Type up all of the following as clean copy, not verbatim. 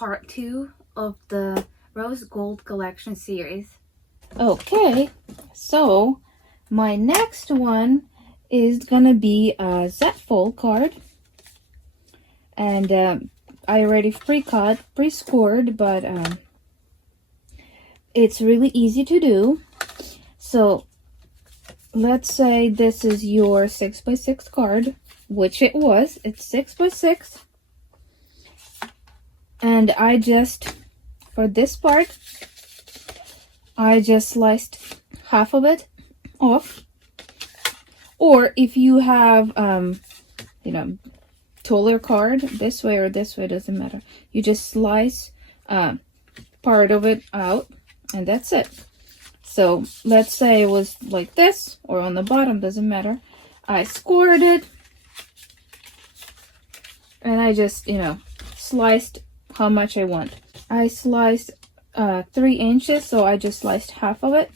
part 2 of the Rose Gold Collection series. Okay, so my next one is gonna be a Z-fold card, and I already pre-scored, but it's really easy to do. So let's say this is your 6x6 card, which it was. It's 6x6, and I just, for this part, I just sliced half of it off. Or if you have, you know, taller card, this way or this way, doesn't matter. You just slice part of it out, and that's it. So let's say it was like this, or on the bottom, doesn't matter. I scored it, and I just, you know, sliced how much I want. I sliced 3 inches, so I just sliced half of it.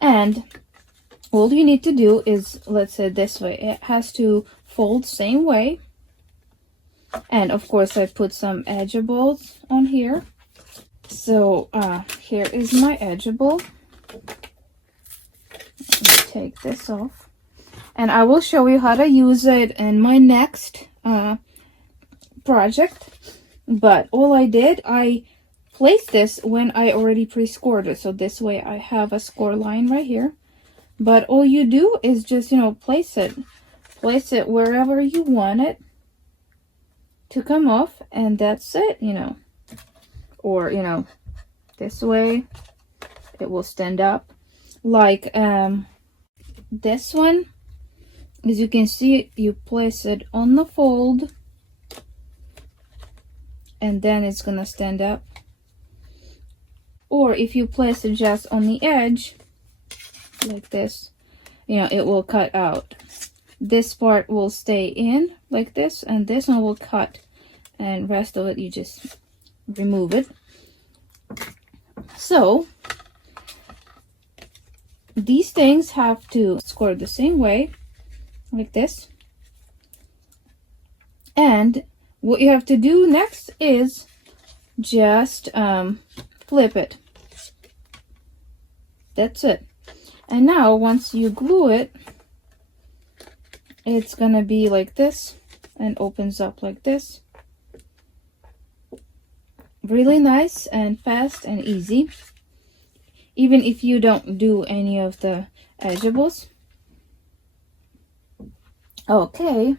And all you need to do is, let's say this way, it has to fold same way. And of course I put some edgeables on here. So here is my edgeable. Let me take this off. And I will show you how to use it in my next project. But all I did, I placed this when I already pre-scored it. So this way I have a score line right here. But all you do is just, you know, place it wherever you want it to come off, and that's it, you know. Or, you know, this way it will stand up. Like this one, as you can see, you place it on the fold, and then it's gonna stand up. Or if you place it just on the edge, like this, you know, it will cut out. This part will stay in like this, and this one will cut, and rest of it you just remove it. So these things have to score the same way, like this. And what you have to do next is just flip it. That's it. And now once you glue it, it's gonna be like this and opens up like this. Really nice and fast and easy, even if you don't do any of the edgeables. Okay,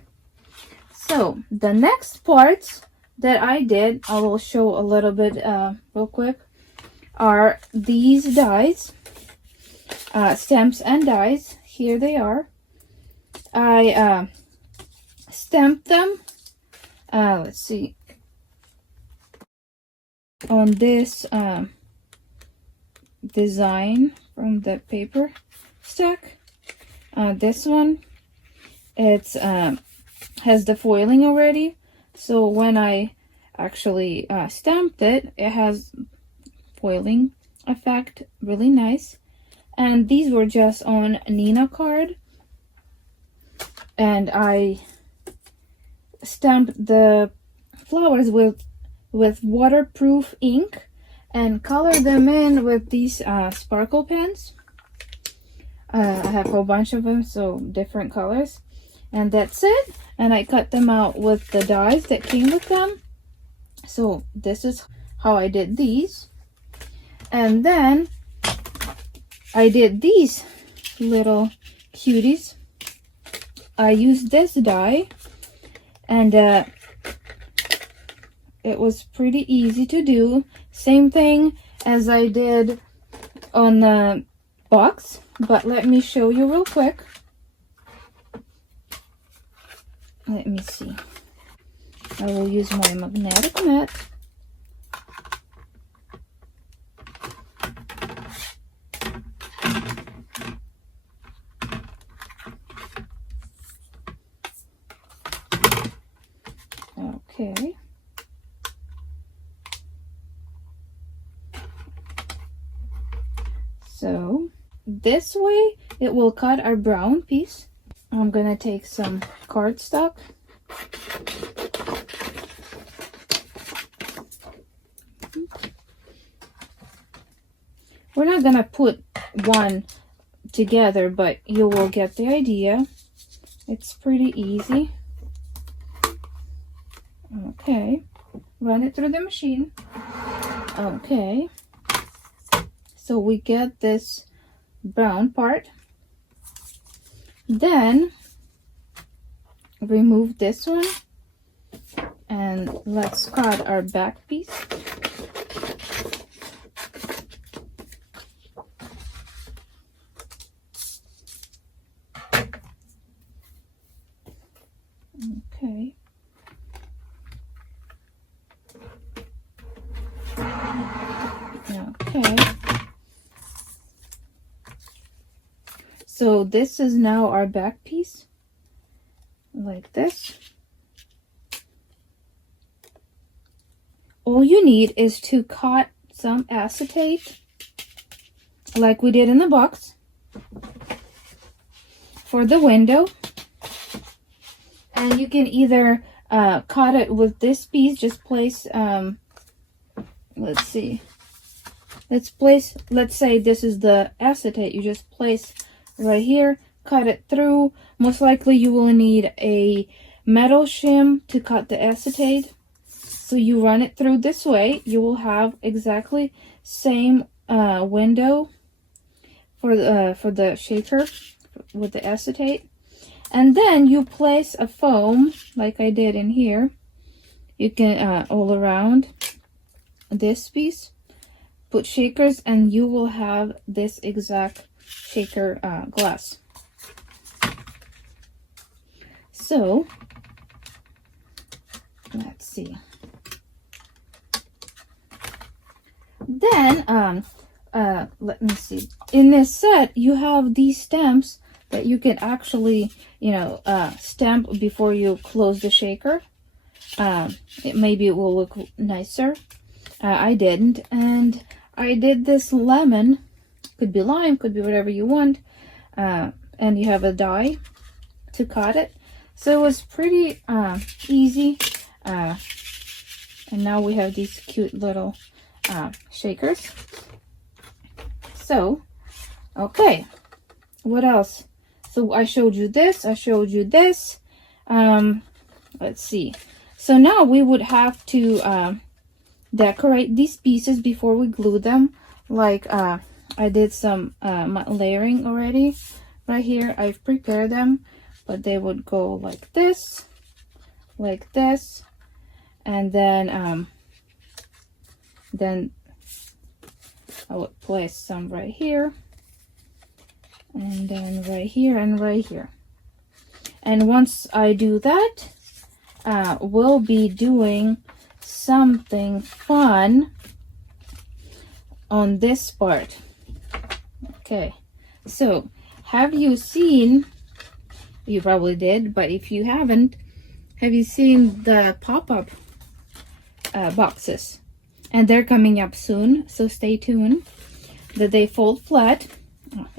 so the next parts that I did, I will show a little bit real quick, are these dies, stamps and dies. Here they are. I stamped them, let's see, on this design from the paper stack. This one, it's has the foiling already, so when I actually stamped it, it has foiling effect, really nice. And these were just on Nina card, and I stamped the flowers with waterproof ink and colored them in with these sparkle pens. I have a whole bunch of them, so different colors, and that's it. And I cut them out with the dies that came with them. So this is how I did these. And then I did these little cuties. I used this die, and it was pretty easy to do. Same thing as I did on the box, but let me show you real quick. Let me see. I will use my magnetic mat. Okay. So this way it will cut our brown piece. I'm gonna take some cardstock we're not gonna put one together, but you will get the idea. It's pretty easy. Okay, run it through the machine. Okay, so we get this brown part. Then remove this one and let's cut our back piece. Okay. Okay. So this is now our back piece, like this. All you need is to cut some acetate, like we did in the box, for the window. And you can either cut it with this piece, just place, let's see, let's say this is the acetate, you just place right here, cut it through. Most likely you will need a metal shim to cut the acetate. So you run it through this way, you will have exactly same window for the shaker with the acetate. And then you place a foam like I did in here. You can all around this piece, put shakers, and you will have this exact shaker glass. So let's see. Then let me see. In this set, you have these stamps that you can actually, stamp before you close the shaker. Maybe it will look nicer. I didn't, and I did this lemon. Could be lime, could be whatever you want. And you have a die to cut it. So it was pretty easy. And now we have these cute little shakers. So, okay, what else? So I showed you this, I showed you this. Let's see. So now we would have to decorate these pieces before we glue them. Like I did some layering already right here. I've prepared them, but they would go like this, and then I would place some right here, and then right here and right here. And once I do that, we'll be doing something fun on this part. Okay, so have you seen, you probably did, but if you haven't, have you seen the pop-up boxes? And they're coming up soon, so stay tuned. That they fold flat.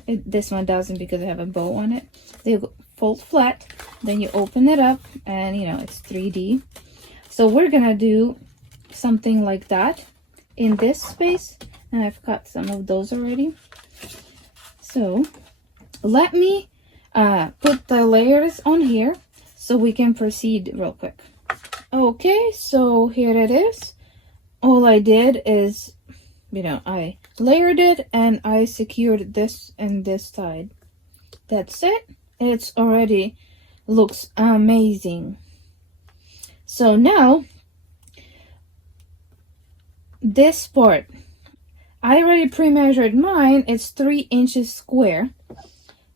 This one doesn't because I have a bow on it. They fold flat, then you open it up, and it's 3D. So we're gonna do something like that in this space, and I've cut some of those already. So let me put the layers on here so we can proceed real quick. Okay, so here it is. All I did is, I layered it and I secured this and this side. That's it. It's already looks amazing. So now, this part, I already pre-measured mine. It's 3 inches square.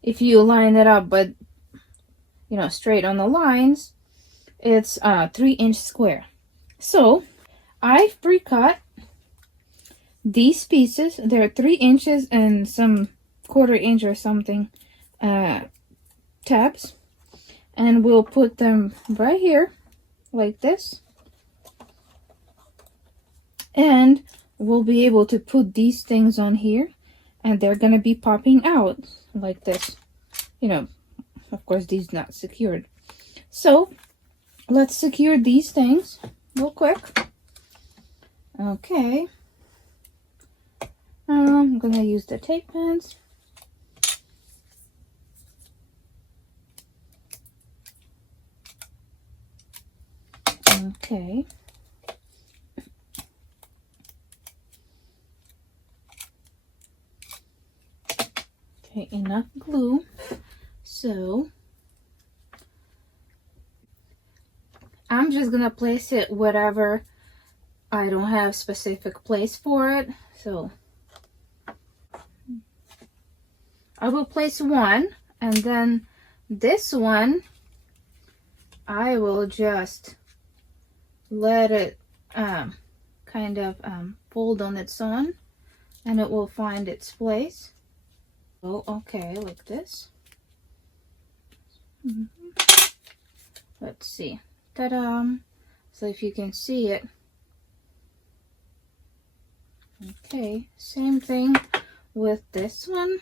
If you line it up, but straight on the lines, it's 3 inch square. So I've pre-cut these pieces. They're 3 inches and some 1/4 inch or something tabs, and we'll put them right here like this, and we'll be able to put these things on here, and they're gonna be popping out like this. Of course these not secured. So let's secure these things real quick. Okay, I'm gonna use the tape pens. Okay. Okay, enough glue. So I'm just gonna place it wherever I don't have specific place for it. So I will place one, and then this one I will just let it kind of fold on its own, and it will find its place. Oh, okay, like this. Let's see. Ta-da! So if you can see it. Okay, same thing with this one.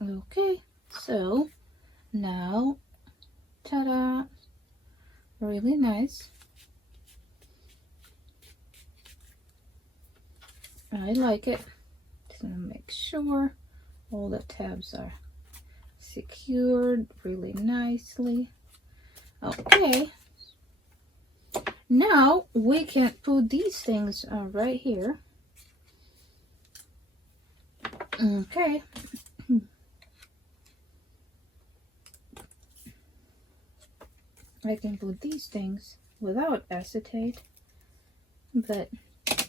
Okay, so now, ta-da, really nice. I like it. Just gonna make sure all the tabs are secured really nicely. Okay, now we can put these things right here. Okay. I can put these things without acetate, but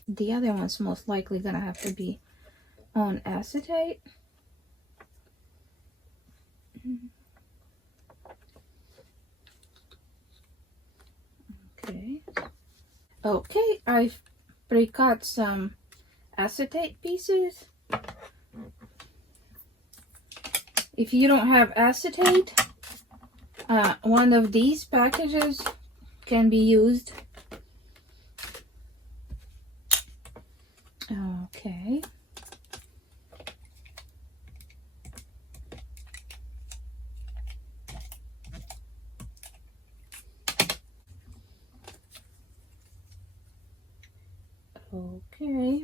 the other one's most likely gonna have to be on acetate. Okay. Okay, I've pre-cut some acetate pieces. If you don't have acetate, one of these packages can be used. Okay. Okay.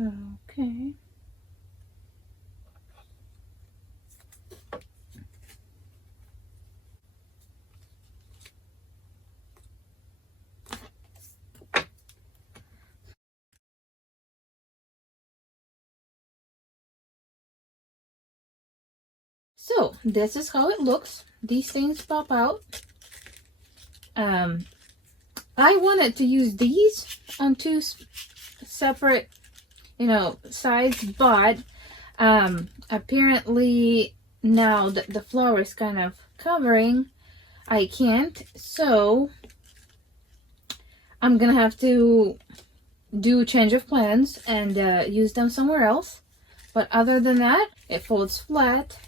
Okay. So this is how it looks. These things pop out. I wanted to use these on two separate, sides, but apparently now that the flower is kind of covering, I can't. So I'm gonna have to do change of plans and use them somewhere else. But other than that, it folds flat.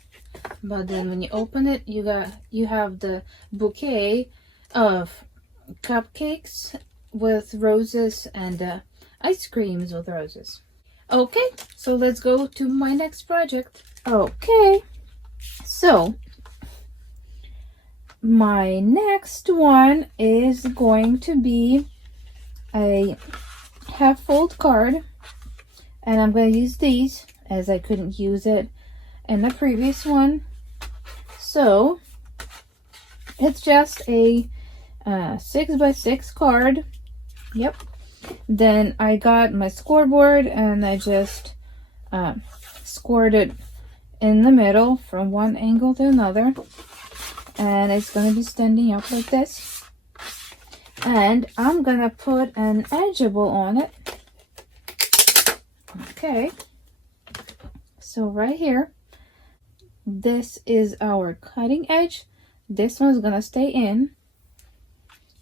But then when you open it, you have the bouquet of cupcakes with roses and ice creams with roses. Okay, so let's go to my next project. Okay, so my next one is going to be a half fold card, and I'm going to use these as I couldn't use it in the previous one. So it's just a 6x6 card. Yep. Then I got my scoreboard and I just scored it in the middle from one angle to another, and it's gonna be standing up like this. And I'm gonna put an edgeable on it. Okay, so right here, this is our cutting edge. This one's gonna stay in.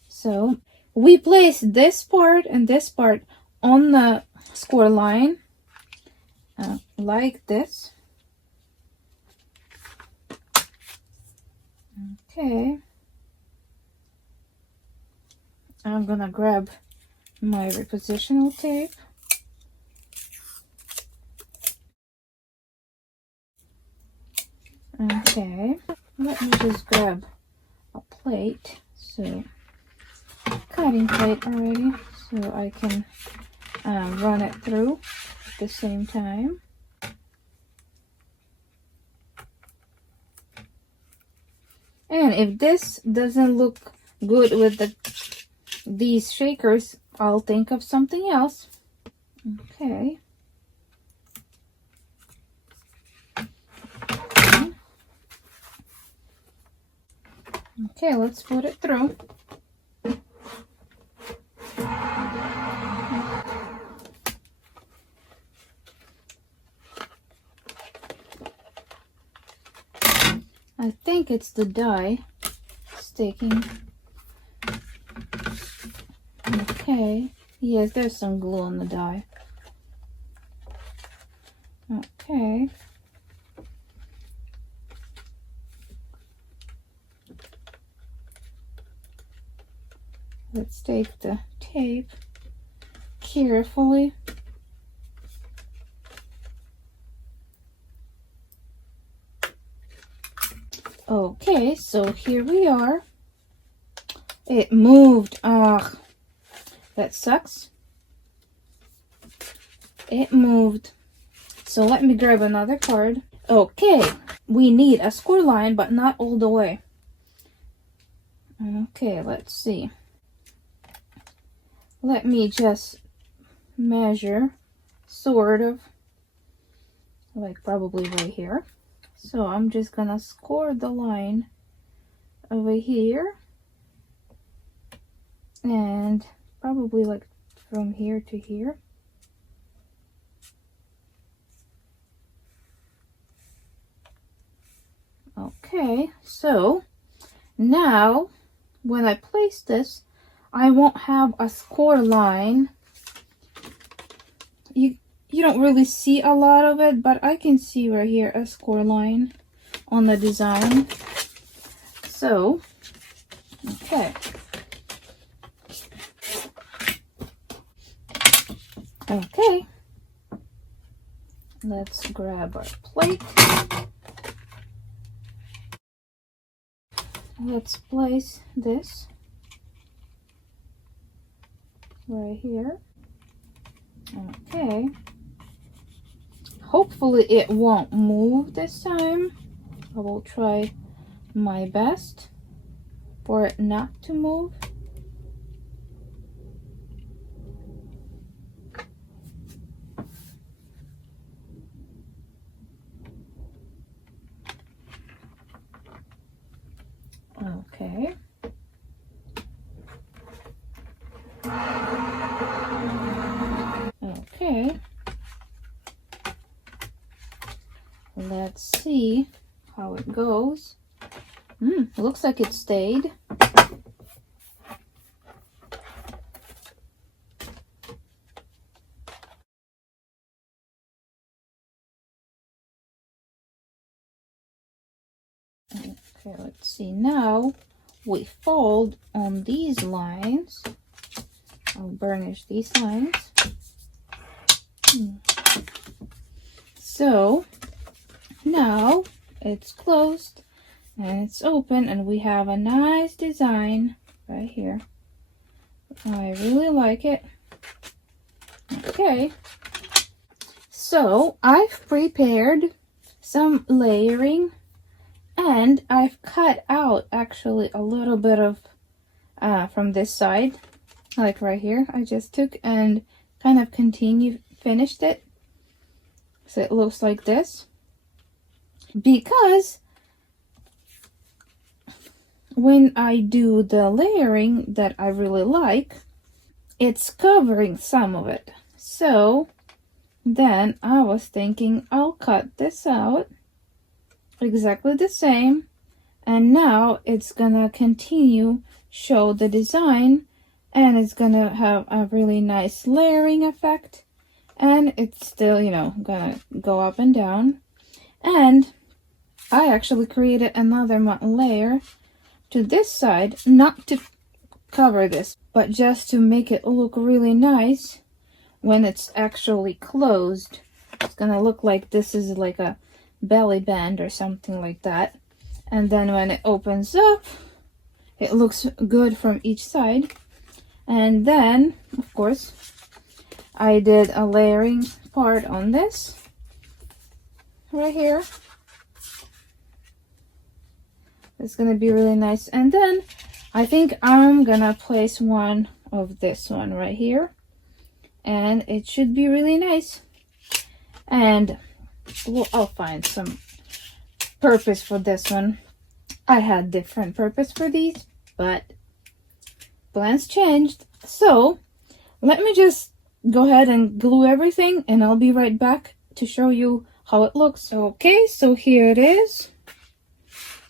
So we place this part and this part on the score line, like this. Okay. I'm gonna grab my repositional tape. Okay, let me just grab a plate, so cutting plate already, so I can run it through at the same time. And if this doesn't look good with these shakers, I'll think of something else. Okay. Okay, let's put it through. I think it's the dye sticking. Okay. Yes, there's some glue on the dye. Okay. Let's take the tape carefully. Okay, so here we are. It moved. Ugh, that sucks. It moved. So let me grab another card. Okay, we need a score line, but not all the way. Okay, let's see. Let me just measure, sort of, like probably right here. So I'm just gonna score the line over here, and probably like from here to here. Okay, so now when I place this, I won't have a score line. You don't really see a lot of it, but I can see right here a score line on the design. So, okay. Okay. Let's grab our plate. Let's place this right here. Okay. Hopefully it won't move this time. I will try my best for it not to move. Okay. Okay. Let's see how it goes. Looks like it stayed. Okay, let's see. Now we fold on these lines. I'll burnish these lines. So now it's closed and it's open, and we have a nice design right here. I really like it. Okay, so I've prepared some layering, and I've cut out actually a little bit of from this side, like right here. I just took and kind of finished it, so it looks like this. because when I do the layering that I really like, it's covering some of it. So then I was thinking I'll cut this out exactly the same, and now it's gonna continue show the design, and it's gonna have a really nice layering effect, and it's still, you know, gonna go up and down. And I actually created another layer to this side, not to cover this, but just to make it look really nice when it's actually closed. It's gonna look like this is like a belly band or something like that. And then when it opens up, it looks good from each side. And then, of course, I did a layering part on this right here. It's gonna be really nice. And then I think I'm gonna place one of this one right here, and it should be really nice. And well, I'll find some purpose for this one. I had different purpose for these, but plans changed. So let me just go ahead and glue everything, and I'll be right back to show you how it looks. Okay, so here it is,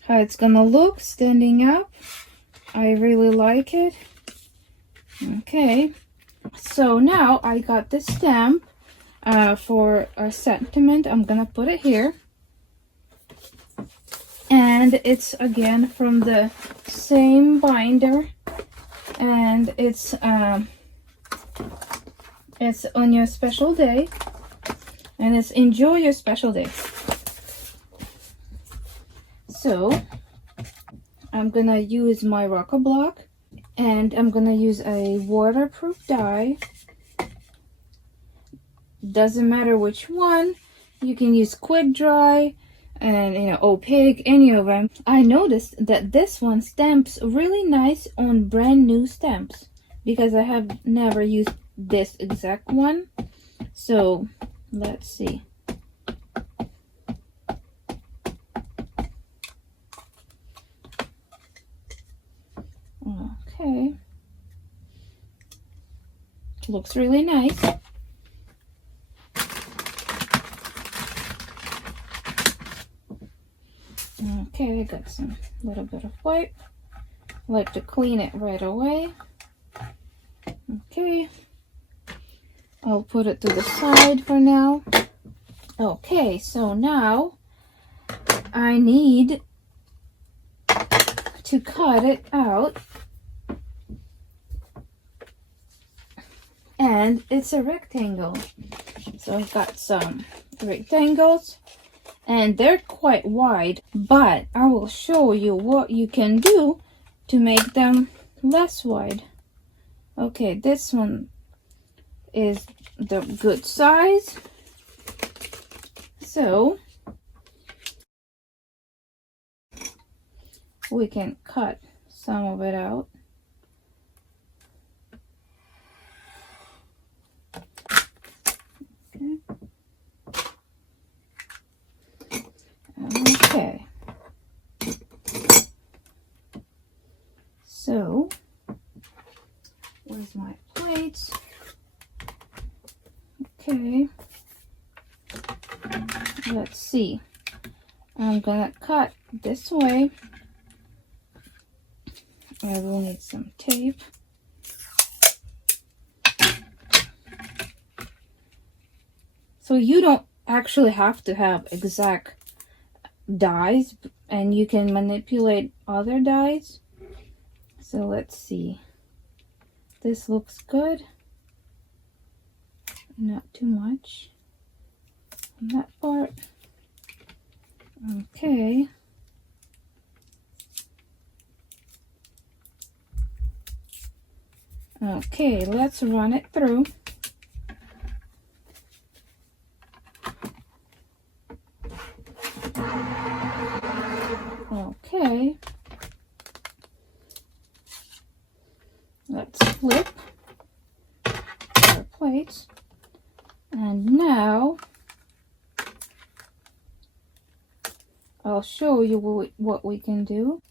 how it's gonna look standing up. I really like it. Okay, so now I got this stamp for a sentiment. I'm gonna put it here, and it's again from the same binder, and it's on your special day, and it's enjoy your special day. So I'm gonna use my rocker block, and I'm gonna use a waterproof die. Doesn't matter which one. You can use quick dry and, you know, opaque, any of them. I noticed that this one stamps really nice on brand new stamps, because I have never used this exact one. So let's see. Okay, looks really nice. Okay, I got some little bit of white. I like to clean it right away. Okay, I'll put it to the side for now. Okay, so now I need to cut it out, and it's a rectangle. So I've got some rectangles, and they're quite wide, but I will show you what you can do to make them less wide. Okay, this one is the good size. So we can cut some of it out. Okay. So where's my plates? Okay. Let's see. I'm gonna cut this way. I will need some tape. So you don't actually have to have exact dies, and you can manipulate other dies. So let's see. This looks good. Not too much on that part. Okay. Okay, let's run it through. Okay. Let's flip our plates. And now I'll show you what we can do.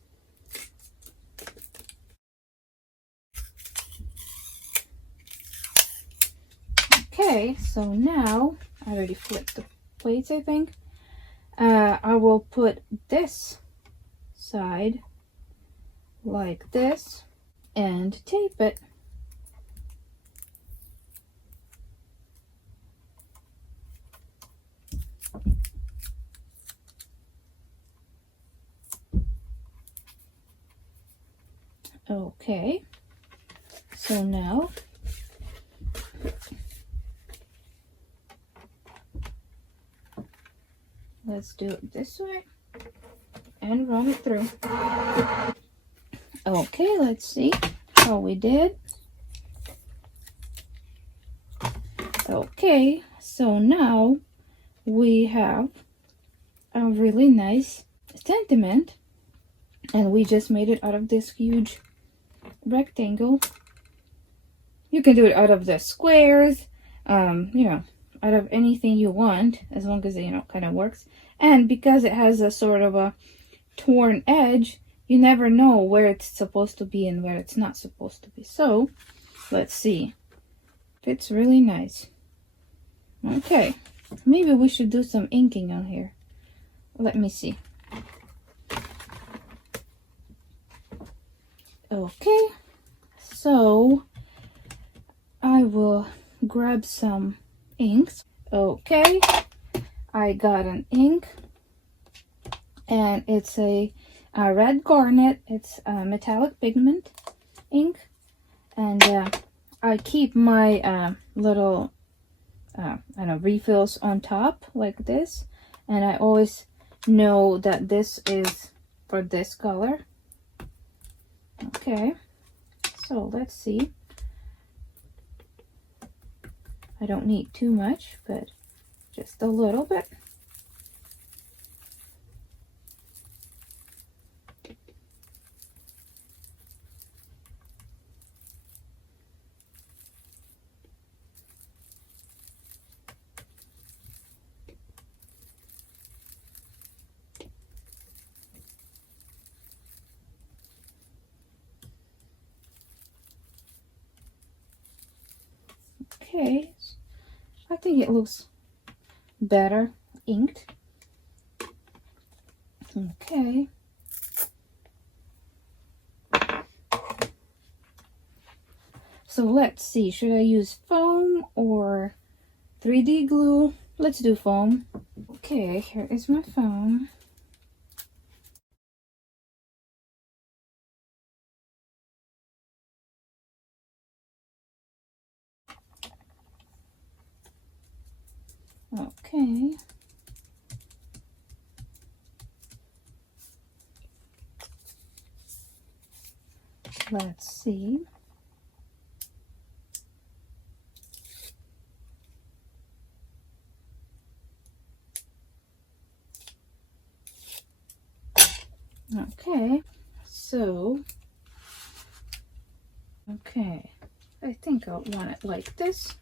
Okay, so now I already flipped the plates, I think. I will put this side like this and tape it. Okay, so now let's do it this way and run it through. Okay, let's see how we did. Okay, so now we have a really nice sentiment, and we just made it out of this huge rectangle. You can do it out of the squares, you know, out of anything you want, as long as it, you know, kind of works. And because it has a sort of a torn edge, you never know where it's supposed to be and where it's not supposed to be. So let's see. Fits really nice. Okay, maybe we should do some inking on here. Let me see. Okay, so I will grab some inks. Okay, I got an ink, and it's a red garnet. It's a metallic pigment ink, and I keep my little I don't know, refills on top like this, and I always know that this is for this color. Okay, so let's see. I don't need too much, but just a little bit. Okay, I think it looks better inked. Okay. So let's see, should I use foam or 3D glue? Let's do foam. Okay, here is my foam. Okay. Let's see. Okay, so, okay, I think I'll want it like this.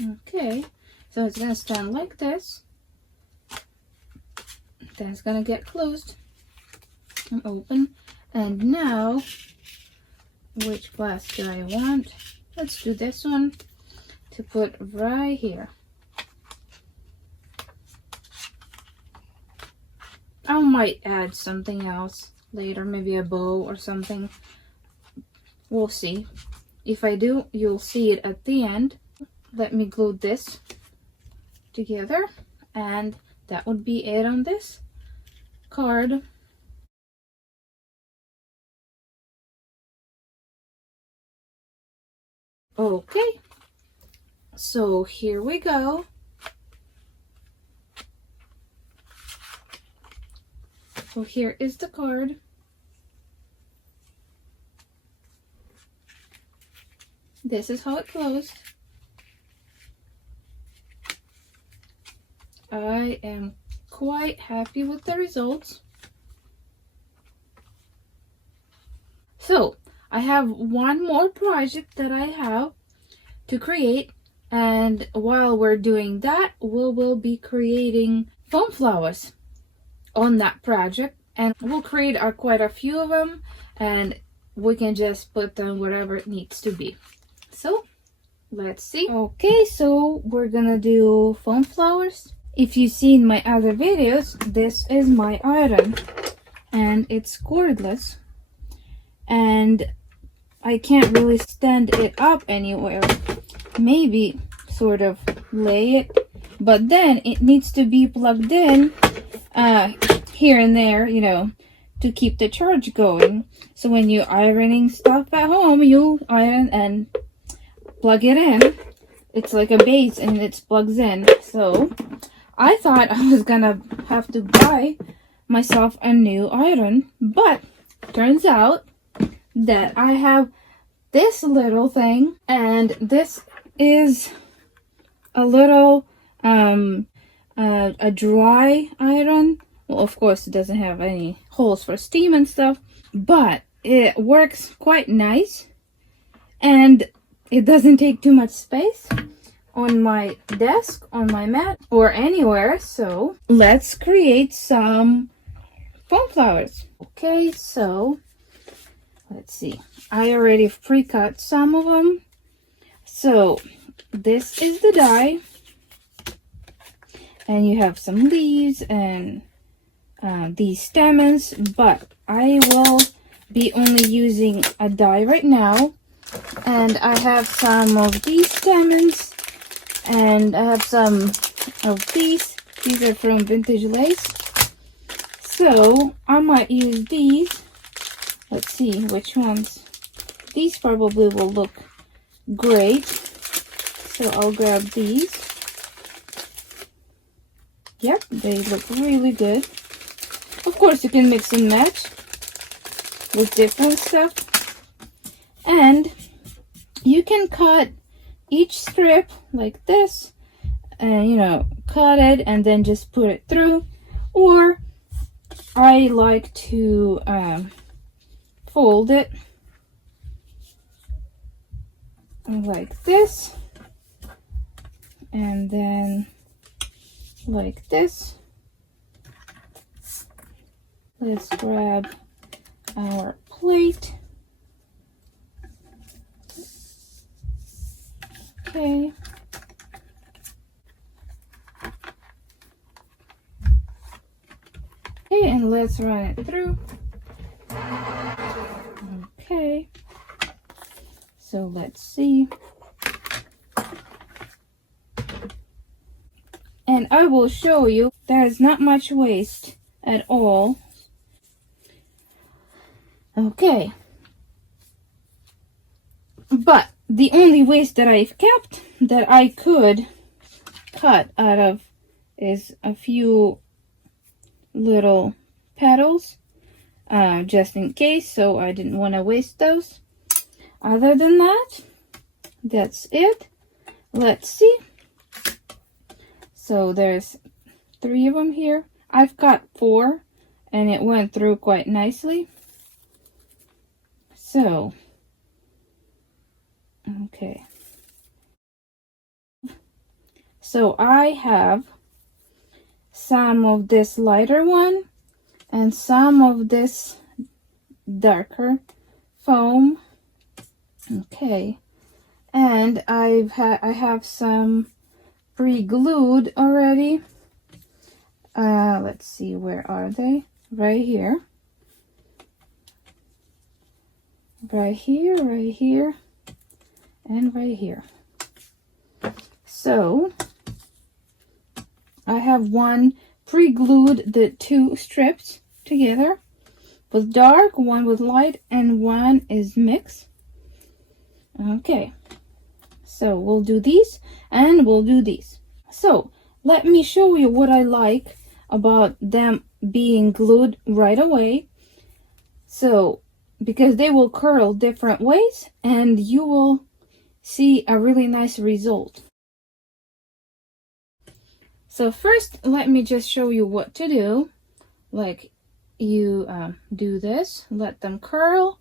Okay, so it's gonna stand like this. Then it's gonna get closed and open. And now, which glass do I want? Let's do this one to put right here. I might add something else later, maybe a bow or something. We'll see. If I do, you'll see it at the end. Let me glue this together, and that would be it on this card. Okay, so here we go. So here is the card. This is how it closed. I am quite happy with the results. So I have one more project that I have to create, and while we're doing that, we will be creating foam flowers on that project, and we'll create quite a few of them, and we can just put them wherever it needs to be. So let's see. Okay, so we're gonna do foam flowers. If you've seen my other videos, this is my iron, and it's cordless, and I can't really stand it up anywhere. Maybe sort of lay it, but then it needs to be plugged in here and there, you know, to keep the charge going. So when you're ironing stuff at home, you iron and plug it in. It's like a base and it plugs in. So I thought I was gonna have to buy myself a new iron, but turns out that I have this little thing, and this is a little a dry iron. Well, of course it doesn't have any holes for steam and stuff, but it works quite nice, and it doesn't take too much space on my desk, on my mat, or anywhere. So let's create some foam flowers. Okay, so let's see. I already pre-cut some of them. So this is the die, and you have some leaves and these stamens, but I will be only using a die right now. And I have some of these stamens, and I have some of these. These are from Vintage Lace. So I might use these. Let's see which ones. These probably will look great. So I'll grab these. Yep, they look really good. Of course, you can mix and match with different stuff. And you can cut each strip like this, and you know, cut it and then just put it through. Or I like to fold it like this, and then like this. Let's grab our plate. Okay. Okay, and let's run it through. Okay. So let's see. And I will show you there's not much waste at all. Okay. But the only waste that I've kept that I could cut out of is a few little petals, just in case, so I didn't want to waste those. Other than that, that's it. Let's see. So there's 3 of them here. I've got 4, and it went through quite nicely. So, okay. So I have some of this lighter one and some of this darker foam. Okay. And I have some pre-glued already. Let's see, where are they? Right here. Right here, right here, and right here. So I have one pre-glued the 2 strips together with dark, one with light, and one is mixed. Okay, so we'll do these and we'll do these. So let me show you what I like about them being glued right away. So because they will curl different ways and you will see a really nice result. So first, let me just show you what to do. Like, you do this, let them curl,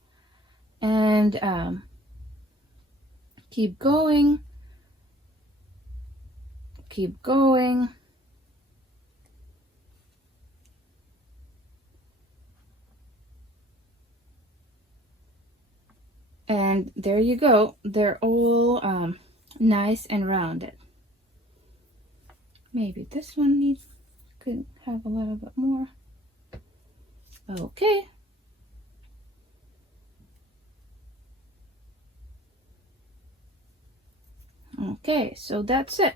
and keep going, keep going, And there you go. They're all nice and rounded. Maybe this one could have a little bit more. Okay. Okay, so that's it.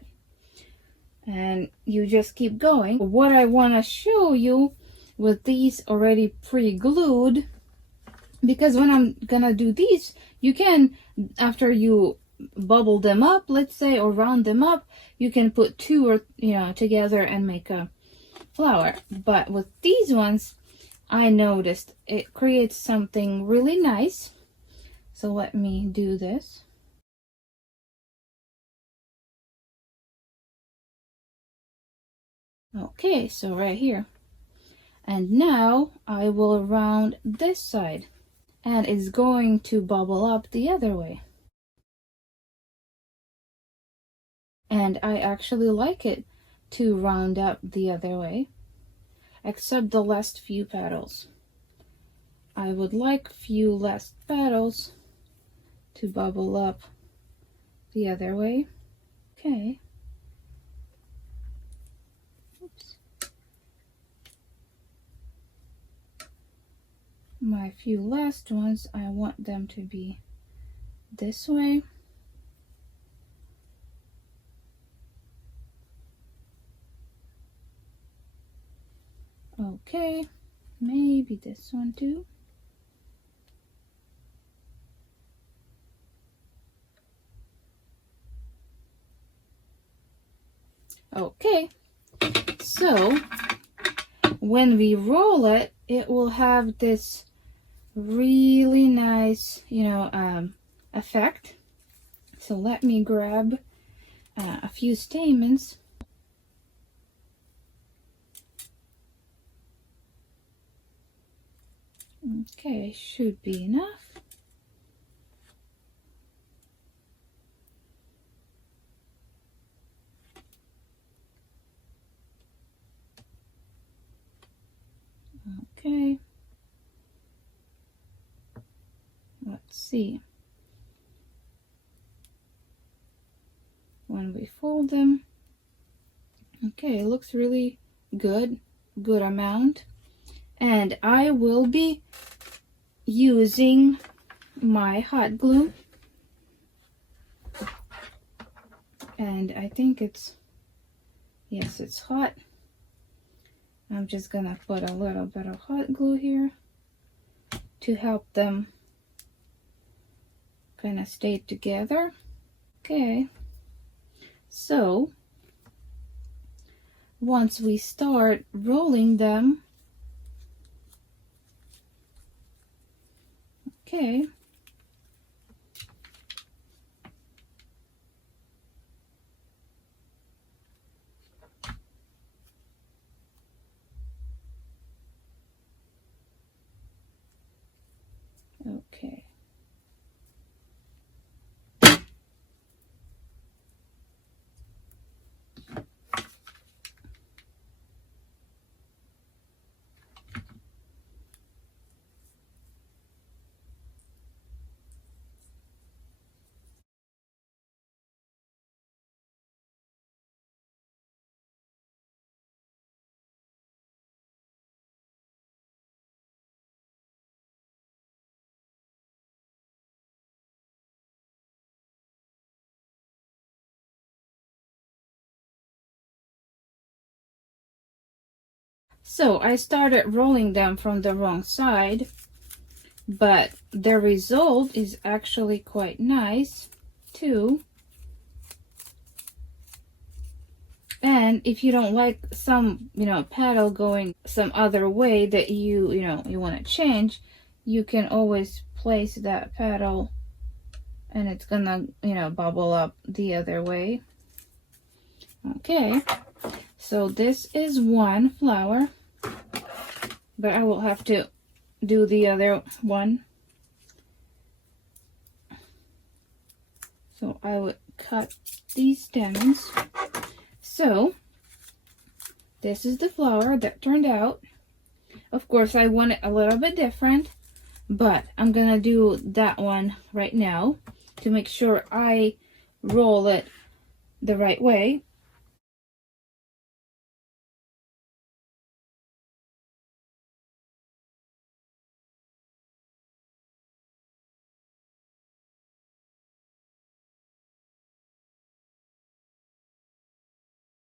And you just keep going. What I want to show you with these already pre-glued, because when I'm gonna do these, you can, after you bubble them up, let's say, or round them up, you can put two or together and make a flower. But with these ones, I noticed it creates something really nice. So let me do this. Okay, so right here. And now I will round this side, and it's going to bubble up the other way. And I actually like it to round up the other way, except the last few petals. I would like few last petals to bubble up the other way. Okay. Oops. My few last ones, I want them to be this way. Okay, maybe this one too. Okay, so when we roll it, it will have this really nice, effect. So let me grab a few stamens. Okay, should be enough. Okay. Let's see. When we fold them, okay, it looks really good amount. And I will be using my hot glue. And I think yes, it's hot. I'm just gonna put a little bit of hot glue here to help them kind of stay together. Okay, so once we start rolling them, okay, okay. So I started rolling them from the wrong side, but the result is actually quite nice too. And if you don't like some, petal going some other way that you want to change, you can always place that petal and it's gonna, bubble up the other way. Okay, so this is one flower, but I will have to do the other one. So I would cut these stamens. So this is the flower that turned out. Of course, I want it a little bit different, but I'm gonna do that one right now to make sure I roll it the right way.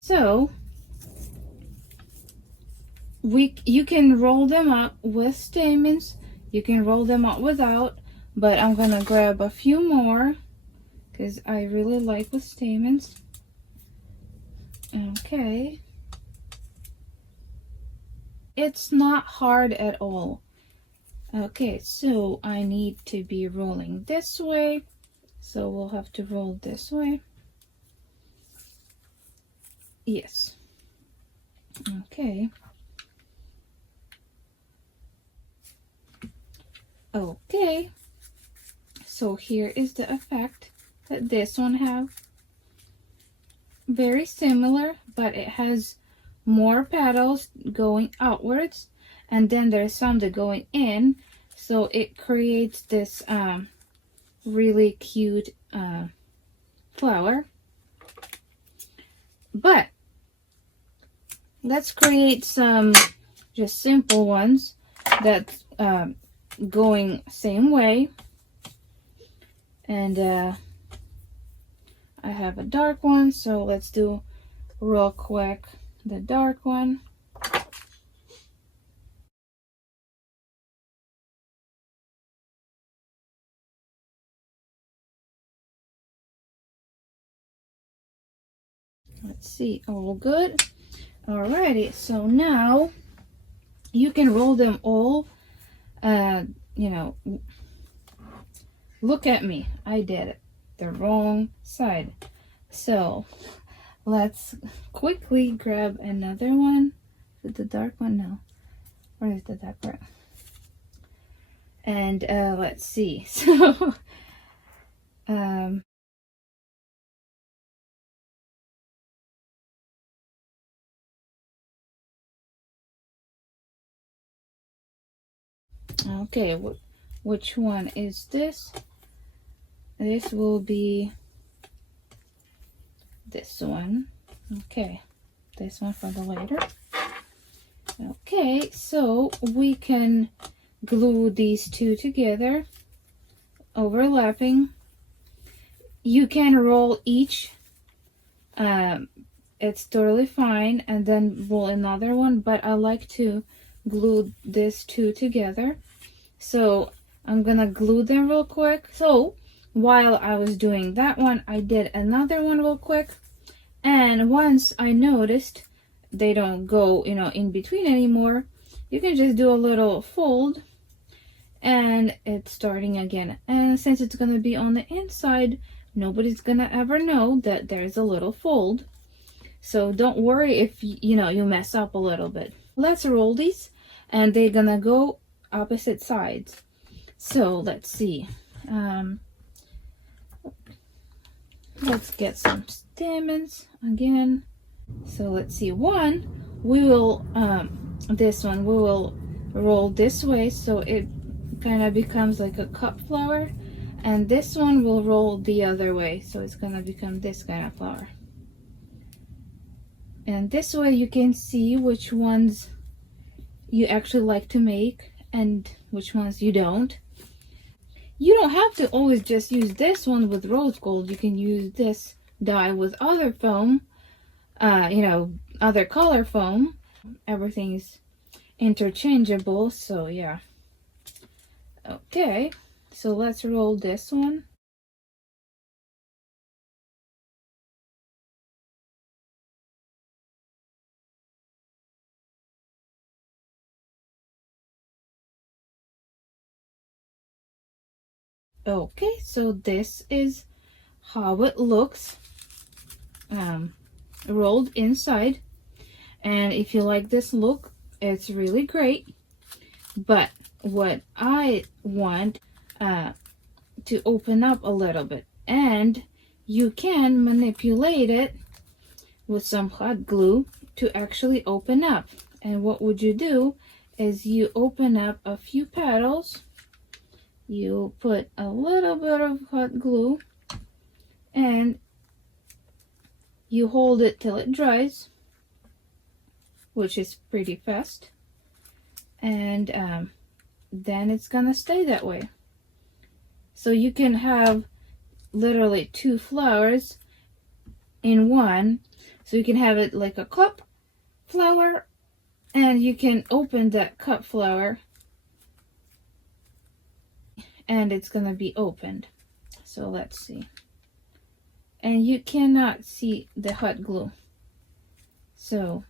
So you can roll them up with stamens, you can roll them up without, but I'm gonna grab a few more because I really like with stamens. Okay. It's not hard at all. Okay, so I need to be rolling this way, so we'll have to roll this way. Yes. Okay. Okay. So here is the effect that this one have. Very similar, but it has more petals going outwards, and then there's some that going in, so it creates this really cute flower. But let's create some just simple ones that's going same way. And I have a dark one, so let's do real quick the dark one. Let's see, all good. Alrighty, so now you can roll them all. You know, look at me, I did it the wrong side. So let's quickly grab another one. Is it the dark one? No. Where is the dark one? And let's see. So okay, which one is this? This will be this one. Okay, this one for the later. Okay, so we can glue these two together, overlapping. You can roll each, it's totally fine, and then roll another one, but I like to glue these two together. So I'm gonna glue them real quick. So while I was doing that one, I did another one real quick, and once I noticed they don't go, you know, in between anymore, you can just do a little fold and it's starting again. And since it's gonna be on the inside, nobody's gonna ever know that there's a little fold, so don't worry if you know you mess up a little bit. Let's roll these, and they're gonna go opposite sides. So let's see, let's get some stamens again. So let's see, one we will this one we will roll this way, so it kind of becomes like a cup flower, and this one will roll the other way, so it's gonna become this kind of flower. And this way you can see which ones you actually like to make and which ones you don't. You don't have to always just use this one with rose gold. You can use this dye with other foam, you know, other color foam. Everything's interchangeable, so yeah. Okay, so let's roll this one. Okay, so this is how it looks rolled inside, and if you like this look, it's really great. But what I want to open up a little bit, and you can manipulate it with some hot glue to actually open up. And what would you do is you open up a few petals you put a little bit of hot glue and you hold it till it dries, which is pretty fast, and then it's gonna stay that way. So you can have literally 2 flowers in one. So you can have it like a cup flower, and you can open that cup flower and it's gonna be opened. So let's see. And you cannot see the hot glue. So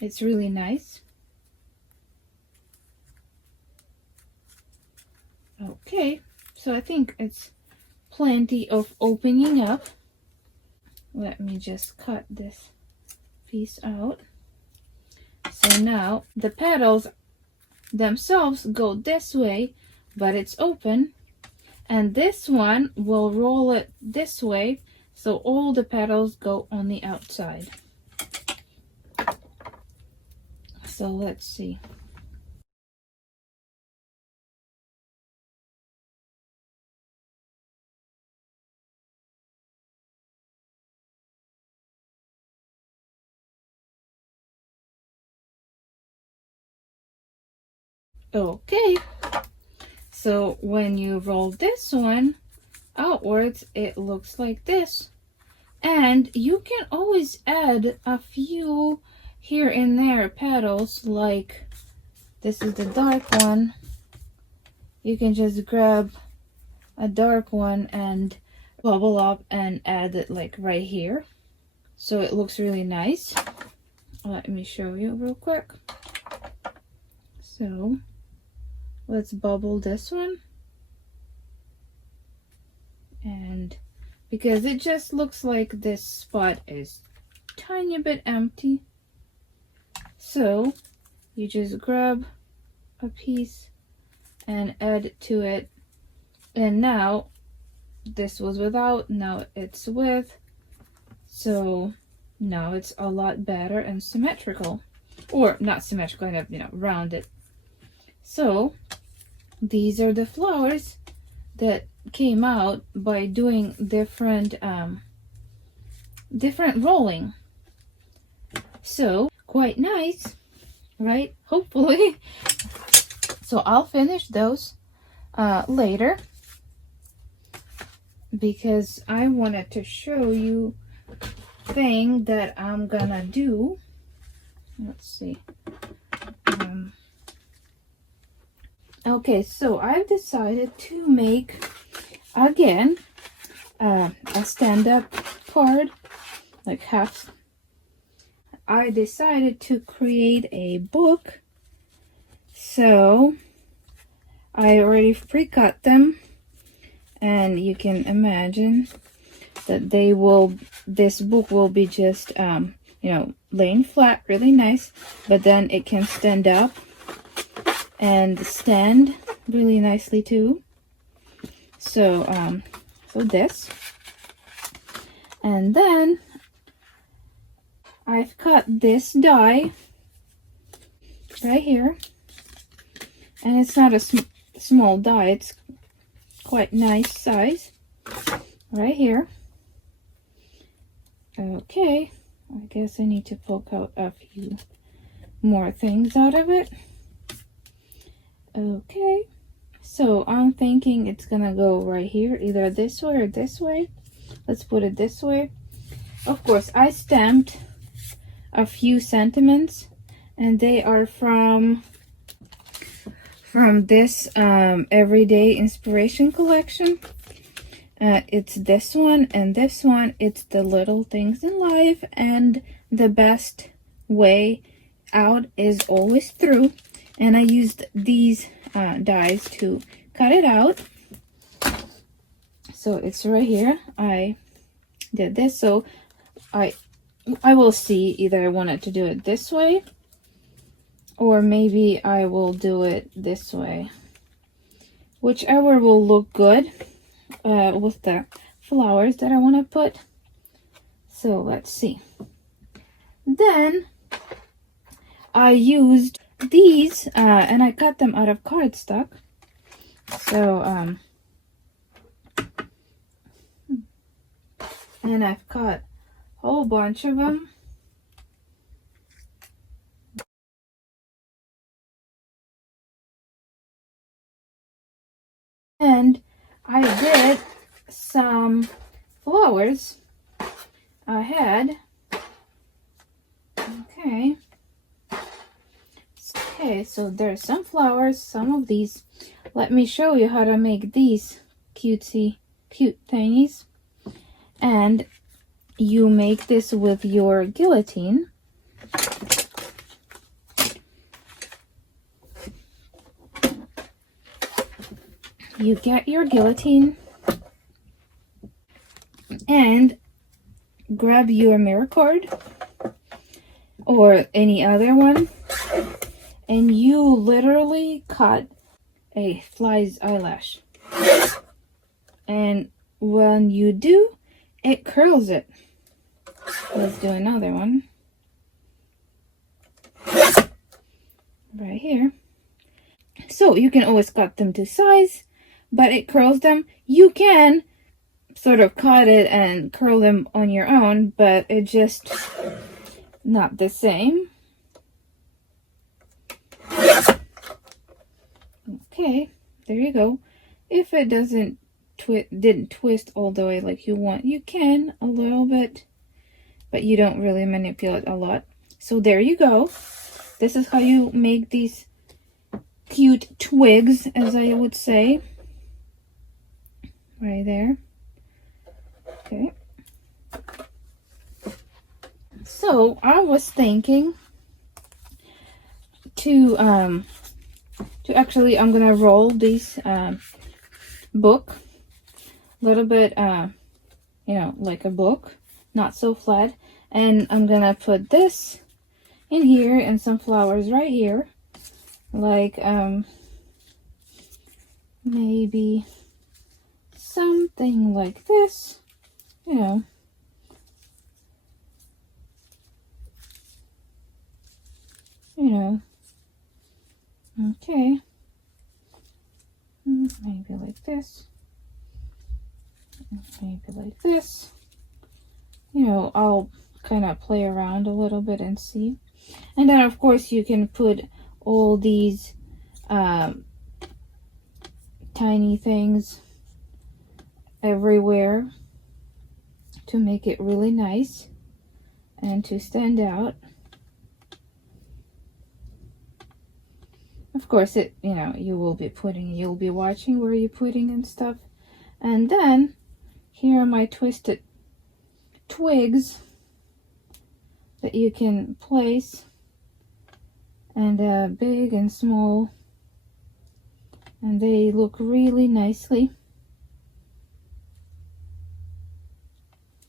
it's really nice. Okay, so I think it's plenty of opening up. Let me just cut this piece out. So now the petals themselves go this way, but it's open, and this one will roll it this way, so all the petals go on the outside. So let's see. Okay, so when you roll this one outwards, it looks like this. And you can always add a few here and there petals, like this is the dark one. You can just grab a dark one and bubble up and add it like right here. So it looks really nice. Let me show you real quick. So let's bubble this one. And because it just looks like this spot is tiny bit empty. So you just grab a piece and add to it. And now this was without, now it's with. So now it's a lot better and symmetrical. Or not symmetrical, kind of, you know, rounded. So these are the flowers that came out by doing different rolling. So quite nice, right? Hopefully. So I'll finish those later, because I wanted to show you thing that I'm gonna do. Let's see. Okay, so I've decided to make again a stand-up card, like half. I decided to create a book, so I already pre-cut them, and you can imagine that this book will be just you know, laying flat, really nice, but then it can stand up and stand really nicely too. So so this, and then I've cut this die right here, and it's not a small die, it's quite nice size right here. Okay, I guess I need to poke out a few more things out of it. Okay, so I'm thinking it's gonna go right here, either this way or this way. Let's put it this way. Of course, I stamped a few sentiments, and they are from this Everyday Inspiration collection. It's this one and this one. It's the little things in life, and the best way out is always through. And I used these dies to cut it out. So it's right here. I did this, so I will see, either I wanted to do it this way, or maybe I will do it this way. Whichever will look good with the flowers that I want to put. So let's see. Then I used these and I cut them out of cardstock. So, and I've cut a whole bunch of them. And I did some flowers ahead. Okay. Okay, so there's some flowers, some of these. Let me show you how to make these cute thingies. And you make this with your guillotine. You get your guillotine and grab your mirror cord or any other one, and you literally cut a fly's eyelash. And when you do, it curls it. Let's do another one. Right here. So you can always cut them to size, but it curls them. You can sort of cut it and curl them on your own, but it's just not the same. Okay, there you go. If it didn't twist all the way like you want, you can a little bit, but you don't really manipulate a lot. So there you go. This is how you make these cute twigs, as I would say. Right there. Okay. So I was thinking to actually, I'm gonna roll this book a little bit, you know, like a book, not so flat, and I'm gonna put this in here and some flowers right here, like maybe something like this, you know. Okay, maybe like this, maybe like this, you know. I'll kind of play around a little bit and see. And then of course you can put all these tiny things everywhere to make it really nice and to stand out. Of course, it, you know, you'll be watching where you're putting and stuff. And then here are my twisted twigs that you can place, and big and small, and they look really nicely.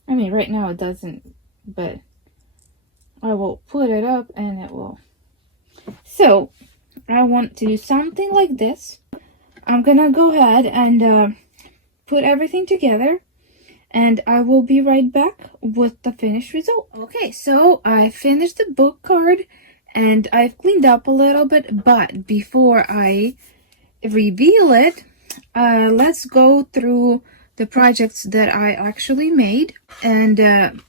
I mean, right now it doesn't, but I will put it up and it will. So I want to do something like this. I'm gonna go ahead and put everything together, and I will be right back with the finished result. Okay, so I finished the book card and I've cleaned up a little bit, but before I reveal it, let's go through the projects that I actually made and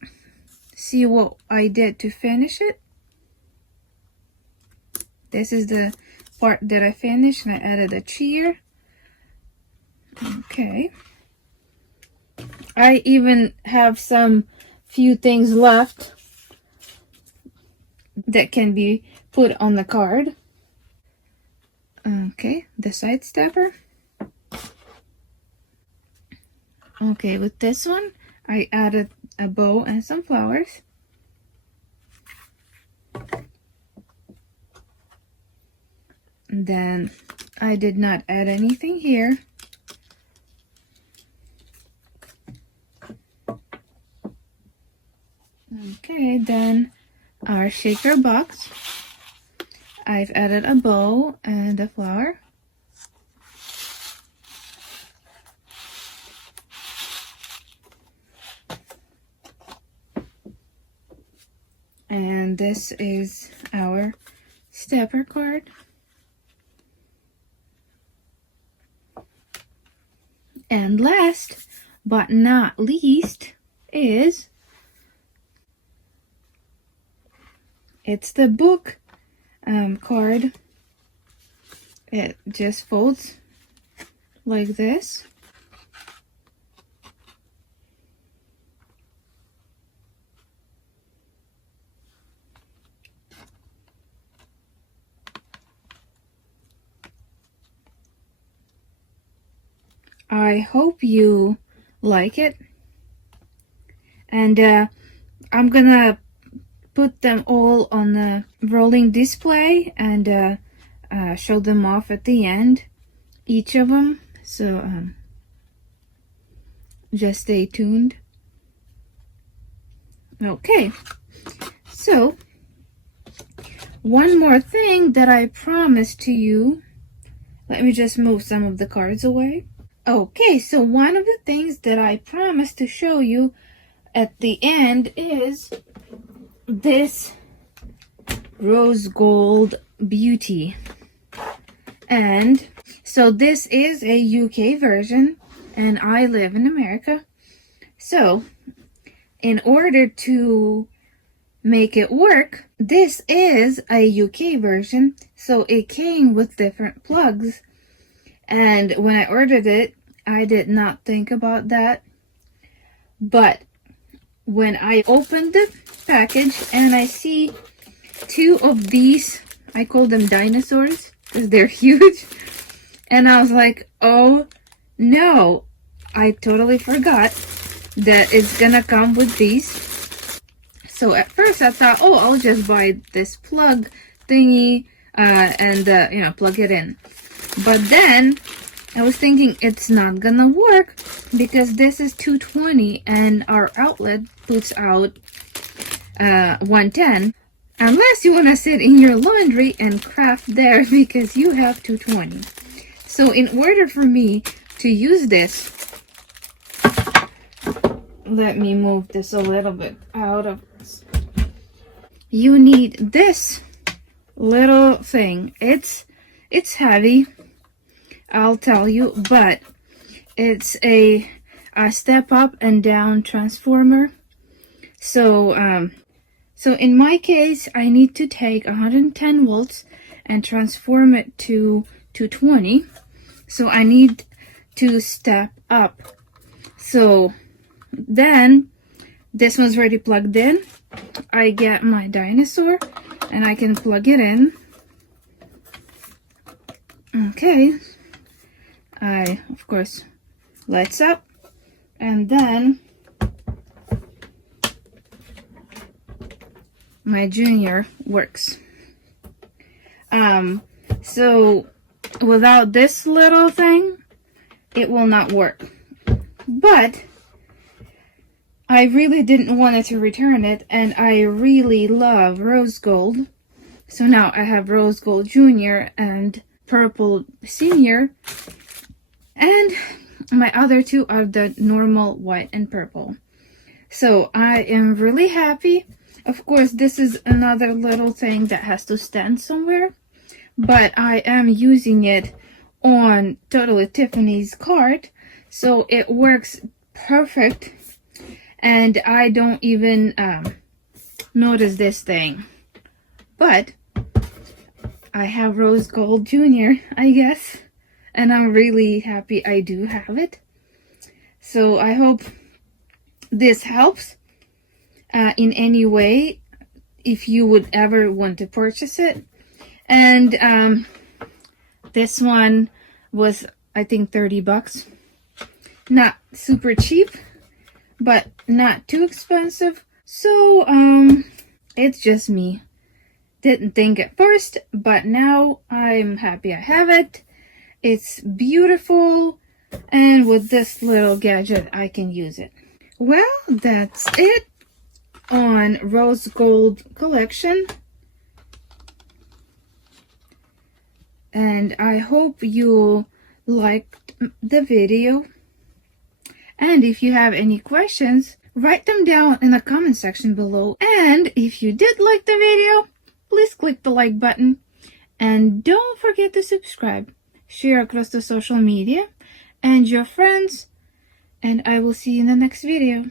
see what I did to finish it. This is the part that I finished, and I added a chair. Okay. I even have some few things left that can be put on the card. Okay, the side stepper. Okay, with this one, I added a bow and some flowers. And then I did not add anything here. Okay, then our shaker box. I've added a bow and a flower. And this is our stepper card. And last but not least is it's the book card. It just folds like this. I hope you like it. And I'm gonna put them all on the rolling display and show them off at the end, each of them. So just stay tuned. Okay, so one more thing that I promised to you. Let me just move some of the cards away. Okay, so one of the things that I promised to show you at the end is this rose gold beauty. And so this is a UK version, and I live in America. So in order to make it work, this is a UK version, so it came with different plugs. And when I ordered it, I did not think about that. But when I opened the package and I see two of these, I call them dinosaurs because they're huge. And I was like, oh no, I totally forgot that it's gonna come with these. So at first I thought, oh, I'll just buy this plug thingy and plug it in. But then I was thinking it's not gonna work because this is 220 and our outlet puts out 110. Unless you want to sit in your laundry and craft there because you have 220. So in order for me to use this, let me move this a little bit out of this. You need this little thing. It's heavy, I'll tell you, but it's a step up and down transformer. So in my case, I need to take 110 volts and transform it to 220. So I need to step up. So then this one's already plugged in. I get my dinosaur and I can plug it in. Okay. I, of course, lights up. And then my junior works. So without this little thing, it will not work. But I really didn't want to return it, and I really love rose gold. So now I have rose gold junior and purple senior, and my other two are the normal white and purple. So I am really happy. Of course, this is another little thing that has to stand somewhere, but I am using it on Totally Tiffany's cart, so it works perfect, and I don't even notice this thing. But I have Rose Gold Junior, I guess, and I'm really happy I do have it. So I hope this helps in any way if you would ever want to purchase it. And this one was, I think, $30. Not super cheap, but not too expensive. So it's just me. Didn't think at first, but now I'm happy I have it. It's beautiful, and with this little gadget I can use it. Well, that's it on Rose Gold collection, and I hope you liked the video. And if you have any questions, write them down in the comment section below. And if you did like the video, please click the like button, and don't forget to subscribe, share across the social media, and your friends. And I will see you in the next video.